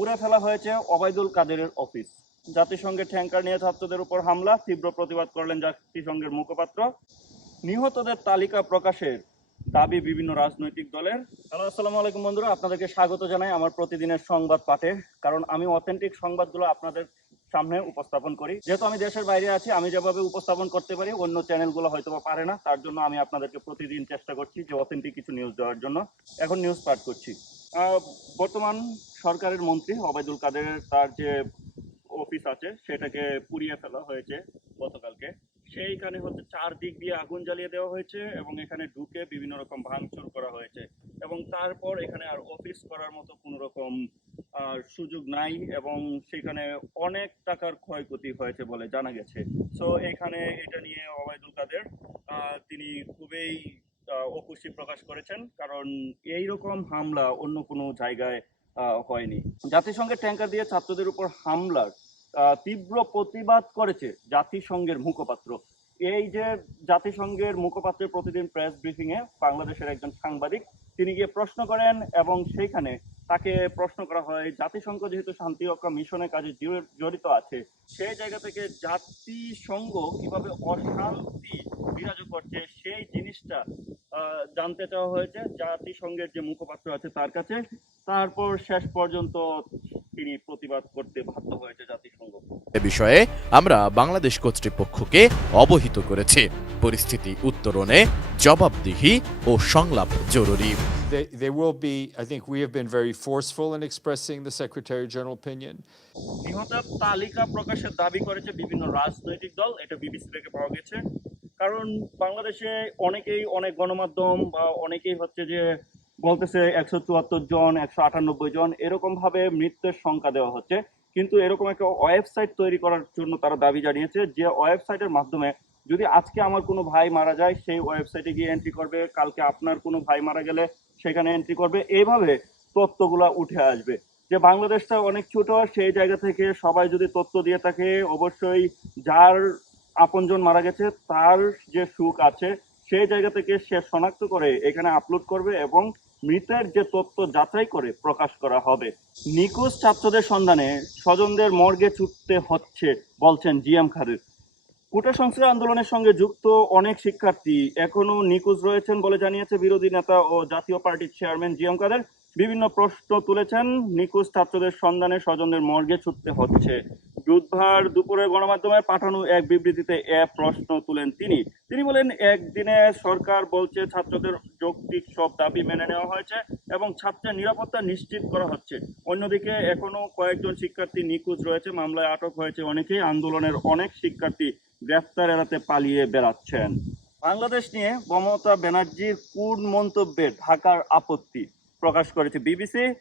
পুড়ে ফেলা হয়েছে ওবায়দুল কাদেরের অফিস। জাতিসংঘের ট্যাঙ্কার নিয়ে ছাত্রদের উপর হামলা, তীব্র প্রতিবাদ করলেন জাতিসংঘের মুখপাত্র। নিহতদের তালিকা প্রকাশের দাবি বিভিন্ন রাজনৈতিক দলের। হ্যালো, আসসালামু আলাইকুম বন্ধুরা, আপনাদেরকে স্বাগত জানাই আমার প্রতিদিনের সংবাদ পাঠে, কারণ আমি অথেন্টিক সংবাদগুলো আপনাদের সামনে উপস্থাপন করি। যেহেতু আমি দেশের বাইরে আছি, আমি যেভাবে উপস্থাপন করতে পারি, অন্য চ্যানেলগুলো হয়তো বা পারে না, তার জন্য আমি আপনাদেরকে প্রতিদিন চেষ্টা করছি যে অথেন্টিক কিছু নিউজ দেওয়ার জন্য। এখন নিউজ পাঠ করছি। বর্তমান সরকারের মন্ত্রী ওবায়দুল কাদেরের তার যে অফিস আছে, সেটাকে পুড়িয়ে ফেলা হয়েছে গতকালকে। সেইখানে হচ্ছে চারদিক দিয়ে আগুন জ্বালিয়ে দেওয়া হয়েছে এবং এখানে ঢুকে বিভিন্ন রকম ভাঙচুর করা হয়েছে এবং তারপর এখানে আর অফিস করার মতো কোনো রকম আর সুযোগ নাই এবং সেখানে অনেক টাকার ক্ষয়ক্ষতি হয়েছে বলে জানা গেছে। সো এখানে এটা নিয়ে ওবায়দুল কাদের তিনি খুবই অখুশি প্রকাশ করেছেন, কারণ এই রকম হামলা অন্য কোনো জায়গায় হয়নি। জাতিসংঘের ট্যাঙ্কার দিয়ে ছাত্রদের উপর হামলার তীব্র প্রতিবাদ করেছে জাতিসংঘের মুখপাত্র। এই যে জাতিসংঘের মুখপাত্রের প্রতিদিন প্রেস ব্রিফিং এ বাংলাদেশের একজন সাংবাদিক, তিনি গিয়ে প্রশ্ন করেন এবং সেইখানে তাকে প্রশ্ন করা হয়, জাতিসংঘ যেহেতু শান্তি শান্তিরক্ষা মিশনের কাজে জড়িত আছে, সেই জায়গা থেকে জাতিসংঘ কীভাবে অশান্তি বিরাজ করছে সেই জিনিসটা জানতে চাওয়া হয়েছে। জাতিসংঘের যে মুখপাত্র আছে তার কাছে। তারপর শেষ পর্যন্ত তিনি প্রতিবাদ করতে বাধ্য হয়েছে জাতিসংঘ। এ বিষয়ে আমরা বাংলাদেশ কর্তৃপক্ষকে অবহিত করেছি। পরিস্থিতি উত্তরণে জবাবদিহি ও সংলাপ জরুরি। They, they will be, I think we have been very forceful in expressing the Secretary General opinion. নিহতের তালিকা প্রকাশের দাবি করেছে বিভিন্ন রাজনৈতিক দল এটা বিবিসি থেকে পাওয়া গেছে কারণ বাংলাদেশে অনেকেই অনেক গণমাধ্যম বা অনেকেই হচ্ছে যে বলতেছে একশো চুয়াত্তর জন একশো আটানব্বই জন এরকম ভাবে মৃত্যুর সংখ্যা দেওয়া হচ্ছে কিন্তু এরকম একটা ওয়েবসাইট তৈরি করার জন্য তারা দাবি জানিয়েছে যে ওয়েবসাইটের মাধ্যমে যদি আজকে আমার কোনো ভাই মারা যায় সেই ওয়েবসাইটে গিয়ে এন্ট্রি করবে কালকে আপনার কোনো ভাই মারা গেলে সেখানে এন্ট্রি করবে। এইভাবে তথ্যগুলা উঠে আসবে। যে বাংলাদেশটা অনেক ছোট, সেই জায়গা থেকে সবাই যদি তথ্য দিয়ে থাকে, অবশ্যই যার আপনজন মারা গেছে, তার যে সুখ আছে, সেই জায়গা থেকে সে শনাক্ত করে এখানে আপলোড করবে এবং মৃতের যে তথ্য যাচাই করে প্রকাশ করা হবে। নিখোঁজ ছাত্রদের সন্ধানে স্বজনদের মর্গে ছুটতে হচ্ছে, বলছেন জিএম খাদের। কোটা সংস্কার আন্দোলনের সঙ্গে যুক্ত অনেক শিক্ষার্থী এখনও নিখোঁজ রয়েছেন বলে জানিয়েছে বিরোধী নেতা ও জাতীয় পার্টির চেয়ারম্যান জিএম কাদের। বিভিন্ন প্রশ্ন তুলেছেন, নিখোঁজ ছাত্রদের সন্ধানে স্বজনদের মর্গে ছুটতে হচ্ছে। বুধবার দুপুরে গণমাধ্যমে পাঠানো এক বিবৃতিতে এ প্রশ্ন তুলেন তিনি। তিনি বলেন, একদিনে সরকার বলছে ছাত্রদের যৌক্তিক সব দাবি মেনে নেওয়া হয়েছে এবং ছাত্রের নিরাপত্তা নিশ্চিত করা হচ্ছে। অন্যদিকে এখনও কয়েকজন শিক্ষার্থী নিখোঁজ রয়েছে। মামলায় আটক হয়েছে অনেকেই। আন্দোলনের অনেক শিক্ষার্থী গ্রেফতার এড়াতে পালিয়ে বেড়াচ্ছেন। বাংলাদেশ নিয়ে মমতা ব্যানার্জির কোন মন্তব্যে ঢাকার আপত্তি প্রকাশ করেছে বিবিসি।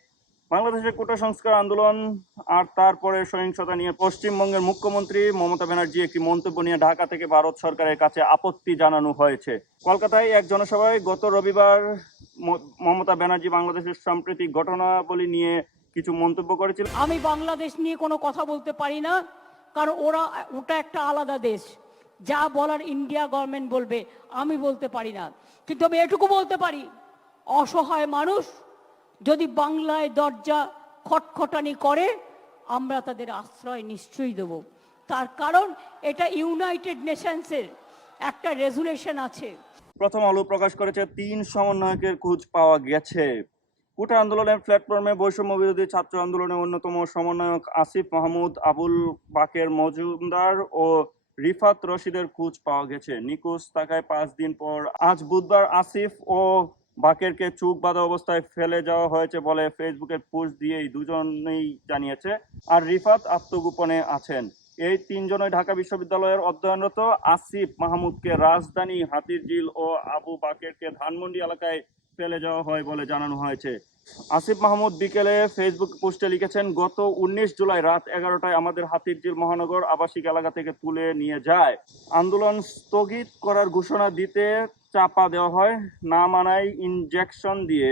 বাংলাদেশের কোটা সংস্কার আন্দোলন আর তারপরে সহিংসতা নিয়ে পশ্চিমবঙ্গের মুখ্যমন্ত্রী মমতা ব্যানার্জি একটি মন্তব্য নিয়ে ঢাকা থেকে ভারত সরকারের কাছে আপত্তি জানানো হয়েছে। কলকাতায় এক জনসভায় গত রবিবার ম- মমতা ব্যানার্জি বাংলাদেশের সাম্প্রতিক ঘটনাবলী নিয়ে কিছু মন্তব্য করেছিলেন। আমি বাংলাদেশ নিয়ে কোনো কথা বলতে পারি না। কারণ ওরা, ওটা একটা আলাদা দেশ। যা বলার ইন্ডিয়া গভর্নমেন্ট বলবে, আমি বলতে পারি না। কিন্তু আমি এটুকু বলতে পারি, অসহায় মানুষ যদি বাংলায় দরজা খটখটানি করে, আমরা তাদের আশ্রয় নিশ্চয়ই দেব। তার কারণ এটা ইউনাইটেড নেশনসের একটা রেজুলেশন আছে। প্রথম আলো প্রকাশ করেছে, তিন সমন্বয়কের খোঁজ পাওয়া গেছে। কোটা আন্দোলনের প্ল্যাটফর্মে বৈষম্য বিরোধী ছাত্র আন্দোলনের অন্যতম সমন্বয়ক আসিফ মাহমুদ, আবুল বাকের মজুমদার ও রিফাত রশিদের খোঁজ পাওয়া গেছে। নিখোঁজ থাকায় পাঁচ দিন পর আজ বুধবার আসিফ ও বাকেরকে চুক বাঁধা অবস্থায় ফেলে যাওয়া হয়েছে বলে ফেসবুকে পোস্ট দিয়েই দুজনেই জানিয়েছে। আর রিফাত আত্মগোপনে আছেন। এই তিনজনই ঢাকা বিশ্ববিদ্যালয়ের অধ্যয়নরত আসিফ মাহমুদকে রাজধানী হাতিরঝিল ও আবু বাকেরকে ধানমন্ডি এলাকায় ফেলে যাওয়া হয় বলে জানানো হয়েছে। আসিফ মাহমুদ বিকেলে ফেসবুক পোস্টে লিখেছেন, গত উনিশ জুলাই রাত এগারোটায় আমাদের হাতিরঝিল মহানগর আবাসিক এলাকা থেকে তুলে নিয়ে যায়। আন্দোলন স্থগিত করার ঘোষণা দিতে চাপা দেওয়া হয়, না মানায় ইনজেকশন দিয়ে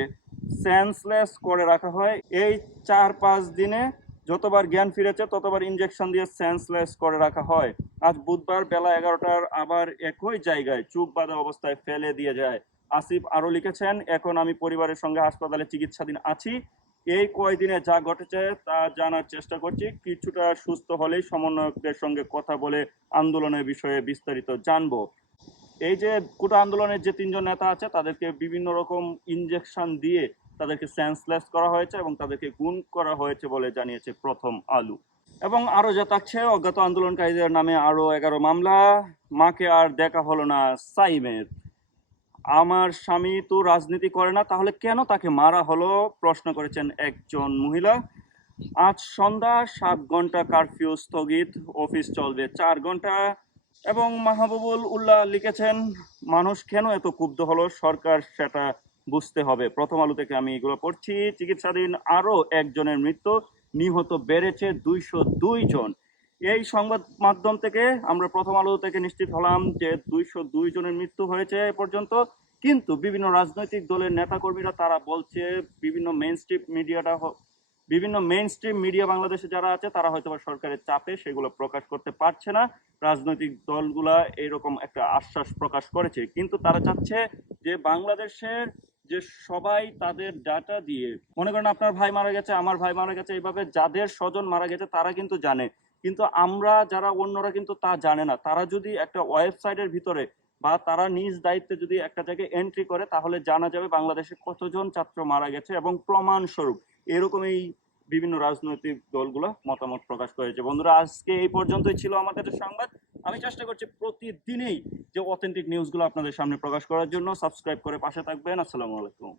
সেন্সলেস করে রাখা হয়। এই চার পাঁচ দিনে যতবার জ্ঞান ফিরেছে, ততবার ইনজেকশন দিয়ে সেন্সলেস করে রাখা হয়। আজ বুধবার বেলা এগারোটার আবার একই জায়গায় চুপ বাঁধা অবস্থায় ফেলে দিয়ে যায়। আসিফ আরও লিখেছেন, এখন আমি পরিবারের সঙ্গে হাসপাতালে চিকিৎসাধীন আছি। এই কয়দিনে যা ঘটেছে তা জানার চেষ্টা করছি। কিছুটা সুস্থ হলেই সমন্বয়কদের সঙ্গে কথা বলে আন্দোলনের বিষয়ে বিস্তারিত জানব। এই যে কোটা আন্দোলনের যে তিনজন নেতা আছে, তাদেরকে বিভিন্ন রকম ইনজেকশন দিয়ে তাদেরকে সেন্সলেস করা হয়েছে এবং তাদেরকে গুণ করা হয়েছে বলে জানিয়েছে প্রথম আলু। এবং আরও যা থাকছে অজ্ঞাত আন্দোলনকারীদের নামে আরও এগারো মামলা। মাকে আর দেখা হলো না সাইমের। আমার স্বামী তো রাজনীতি করে না, তাহলে কেন তাকে মারা হলো? প্রশ্ন করেছেন একজন মহিলা। আজ সন্ধ্যা সাত ঘণ্টা কারফিউ স্থগিত, অফিস চলবে চার ঘণ্টা। এবং মাহবুবুল উল্লাহ লিখেছেন, মানুষ কেন এত ক্ষুব্ধ হলো? সরকার সেটা বুঝতে হবে। প্রথম আলো থেকে আমি এগুলো পড়ছি। চিকিৎসাধীন আরও একজনের মৃত্যু। নিহত বেড়েছে দুইশো দুই জন। এই সংবাদ মাধ্যম থেকে আমরা প্রথম আলো থেকে নিশ্চিত হলাম যে দুইশো দুই জনের মৃত্যু হয়েছে এ পর্যন্ত। কিন্তু বিভিন্ন রাজনৈতিক দলের নেতাকর্মীরা তারা বলছে, বিভিন্ন মেন স্ট্রিম মিডিয়াটা বিভিন্ন মেন স্ট্রিম মিডিয়া বাংলাদেশে যারা আছে, তারা হয়তো বা সরকারের চাপে সেগুলো প্রকাশ করতে পারছে না। রাজনৈতিক দলগুলা এইরকম একটা আশ্বাস প্রকাশ করেছে। কিন্তু তারা চাচ্ছে যে বাংলাদেশের যে সবাই তাদের ডাটা দিয়ে, মনে করেন আপনার ভাই মারা গেছে, আমার ভাই মারা গেছে, এইভাবে যাদের স্বজন মারা গেছে, তারা কিন্তু জানে। কিন্তু আমরা যারা অন্যরা কিন্তু তা জানে না। তারা যদি একটা ওয়েবসাইটের ভিতরে বা তারা নিজ দায়িত্বে যদি একটা জায়গায় এন্ট্রি করে, তাহলে জানা যাবে বাংলাদেশে কতজন ছাত্র মারা গেছে এবং প্রমাণ স্বরূপ এরকম এই বিভিন্ন রাজনৈতিক দলগুলো মতামত প্রকাশ করেছে। বন্ধুরা, আজকে এই পর্যন্তই ছিল আমাদের সংবাদ। আমি চেষ্টা করছি প্রতিদিনই যে অথেন্টিক নিউজগুলো আপনাদের সামনে প্রকাশ করার জন্য। সাবস্ক্রাইব করে পাশে থাকবেন। আসসালামু আলাইকুম।